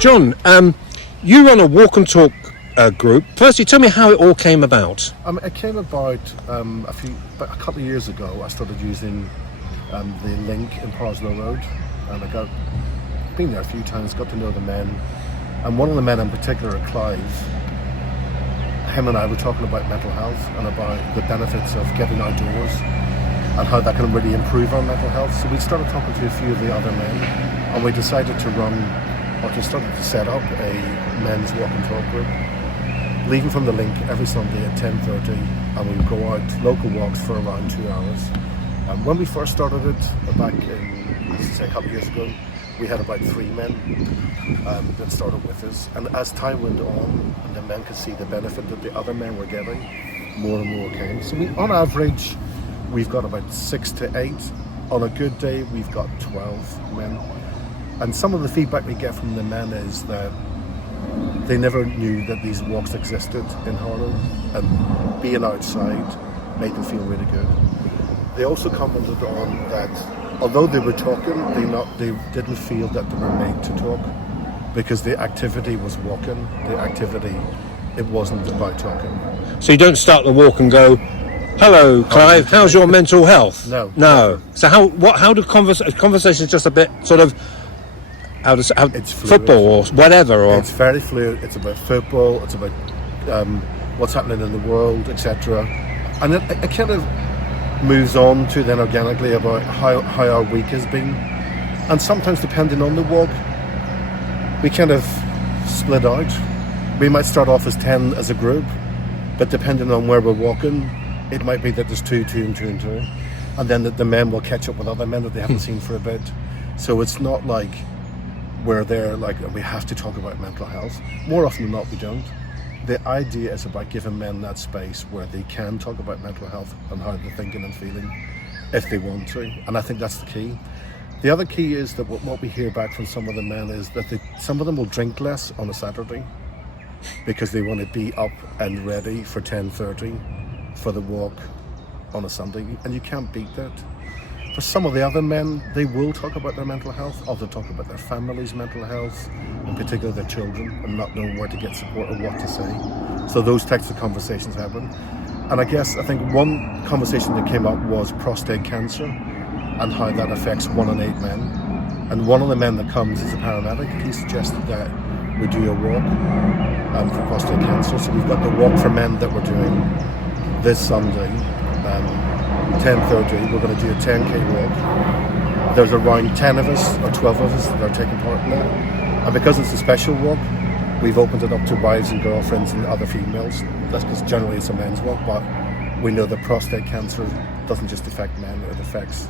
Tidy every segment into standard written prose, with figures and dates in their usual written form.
John, you run a walk and talk group. Firstly, tell me how it all came about. It came about a couple of years ago. I started using the link in Harlow Road, and been there a few times, got to know the men, and one of the men in particular, Clive, him and I were talking about mental health and about the benefits of getting outdoors and how that can really improve our mental health. So we started talking to a few of the other men, and we decided to set up a men's walk and talk group, leaving from the link every Sunday at 10:30, and we would go out local walks for around 2 hours. When we first started it back in, a couple of years ago, we had about 3 men that started with us, and as time went on and the men could see the benefit that the other men were getting, more and more came. So on average, we've got about 6 to 8. On a good day, we've got 12 men. And some of the feedback we get from the men is that they never knew that these walks existed in Harlow, and being outside made them feel really good. They also commented on that although they were talking, they didn't feel that they were made to talk, because the activity was walking. It wasn't about talking. So you don't start the walk and go, "Hello, Clive, how's your mental health?" No. So how do conversations just a bit sort of, it's football or whatever? Or it's very fluid. It's about football. It's about what's happening in the world, etc. And it kind of moves on to then organically about how our week has been. And sometimes, depending on the walk, we kind of split out. We might start off as 10 as a group, but depending on where we're walking, it might be that there's 2, 2, and 2, and 2. And then the men will catch up with other men that they haven't seen for a bit. So it's not like we're there, like we have to talk about mental health. More often than not, we don't. The idea is about giving men that space where they can talk about mental health and how they're thinking and feeling if they want to. And I think that's the key. The other key is that what we hear back from some of the men is that some of them will drink less on a Saturday because they want to be up and ready for 10:30 for the walk on a Sunday. And you can't beat that. For some of the other men, they will talk about their mental health, or they'll talk about their family's mental health, in particular their children, and not knowing where to get support or what to say. So those types of conversations happen. And I think one conversation that came up was prostate cancer and how that affects 1 in 8 men. And one of the men that comes is a paramedic. He suggested that we do a walk for prostate cancer. So we've got the walk for men that we're doing this Sunday. 10:30, we're going to do a 10k walk. There's around 10 of us or 12 of us that are taking part in that. And because it's a special walk, we've opened it up to wives and girlfriends and other females. That's because generally it's a men's walk, but we know that prostate cancer doesn't just affect men, it affects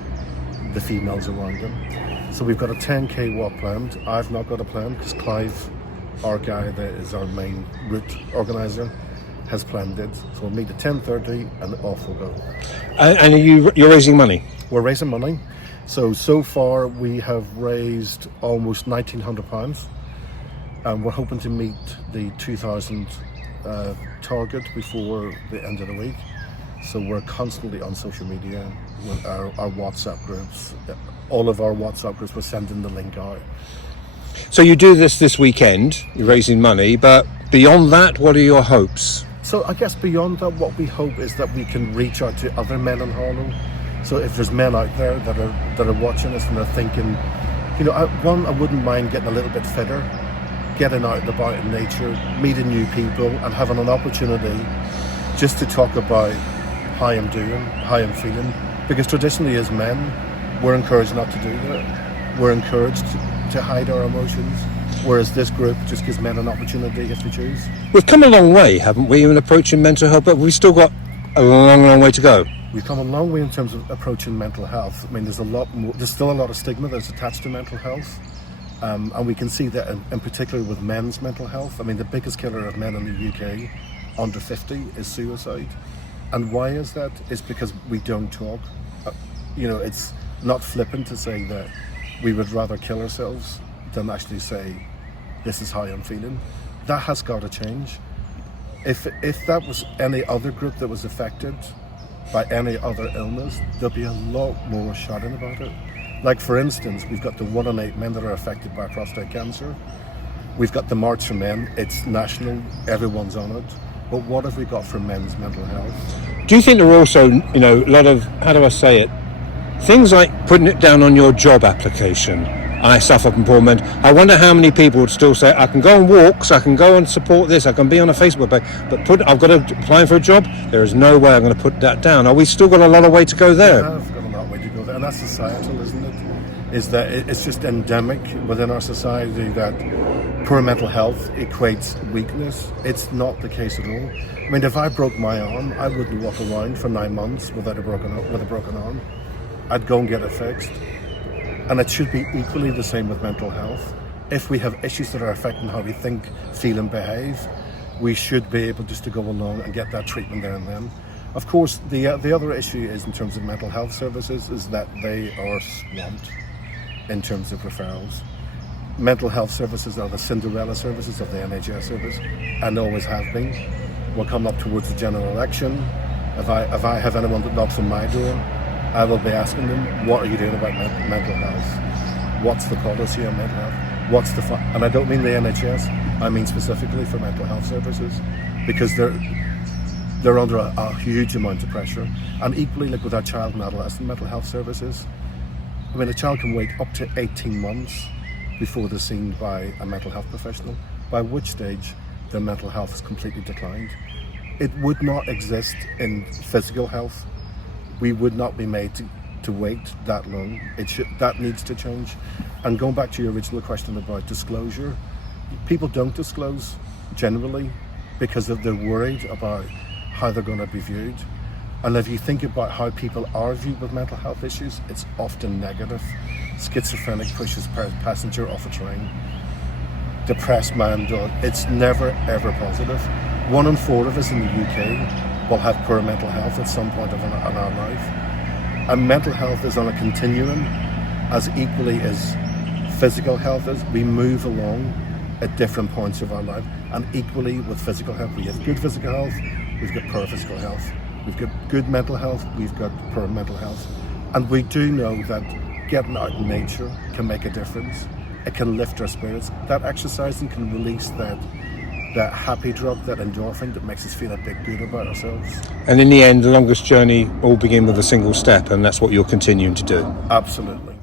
the females around them. So we've got a 10k walk planned. I've not got a plan because Clive, our guy that is our main route organiser, has planned it. So we'll meet at 10:30 and off we'll go. And you're raising money? We're raising money. So far we have raised almost £1,900, and we're hoping to meet the 2,000 target before the end of the week. So we're constantly on social media with our WhatsApp groups. All of our WhatsApp groups, we're sending the link out. So you do this weekend, you're raising money, but beyond that, what are your hopes? So I guess beyond that, what we hope is that we can reach out to other men in Harlow. So if there's men out there that are watching us and they're thinking, I wouldn't mind getting a little bit fitter, getting out and about in nature, meeting new people, and having an opportunity just to talk about how I'm doing, how I'm feeling. Because traditionally as men, we're encouraged not to do that. We're encouraged to hide our emotions. Whereas this group just gives men an opportunity if they choose. We've come a long way, haven't we, in approaching mental health, but we've still got a long way to go. We've come a long way in terms of approaching mental health. I mean, there's still a lot of stigma that's attached to mental health. And we can see that in particular with men's mental health. I mean, the biggest killer of men in the UK under 50 is suicide. And why is that? It's because we don't talk. It's not flippant to say that we would rather kill ourselves than actually say, this is how I'm feeling. That has got to change. If that was any other group that was affected by any other illness, there'll be a lot more shouting about it. Like for instance, we've got the 1 in 8 men that are affected by prostate cancer. We've got the March for Men. It's national. Everyone's on it. But what have we got for men's mental health? Do you think there are also, a lot of, how do I say it, things like putting it down on your job application? I suffer from poor mental. I wonder how many people would still say, I can go on walks, I can go and support this, I can be on a Facebook page, but I've got to apply for a job. There is no way I'm going to put that down. Are we still got a lot of way to go there? Yeah, I've got a lot of way to go there, and that's societal, isn't it? Is that it's just endemic within our society that poor mental health equates weakness. It's not the case at all. I mean, if I broke my arm, I wouldn't walk around for 9 months with a broken arm. I'd go and get it fixed. And it should be equally the same with mental health. If we have issues that are affecting how we think, feel and behave, we should be able just to go along and get that treatment there and then. Of course, the other issue is in terms of mental health services is that they are swamped in terms of referrals. Mental health services are the Cinderella services of the NHS service and always have been. We'll come up towards the general election. If I have anyone that knocks on my door, I will be asking them, what are you doing about mental health? What's the policy on mental health? What's the and I don't mean the NHS, I mean specifically for mental health services, because they're under a huge amount of pressure. And equally, like with our child and adolescent mental health services, I mean, a child can wait up to 18 months before they're seen by a mental health professional, by which stage their mental health has completely declined. It would not exist in physical health. We would not be made to wait that long. That needs to change. And going back to your original question about disclosure, people don't disclose generally because they're worried about how they're going to be viewed. And if you think about how people are viewed with mental health issues, it's often negative. Schizophrenic pushes passenger off a train. Depressed man does. It's never ever positive. 1 in 4 of us in the UK will have poor mental health at some point in our life. And mental health is on a continuum as equally as physical health is. We move along at different points of our life. And equally with physical health, we have good physical health, we've got poor physical health. We've got good mental health, we've got poor mental health. And we do know that getting out in nature can make a difference. It can lift our spirits. That exercising can release that happy drug, that endorphin that makes us feel a bit good about ourselves. And in the end, the longest journey all begin with a single step, and that's what you're continuing to do. Absolutely.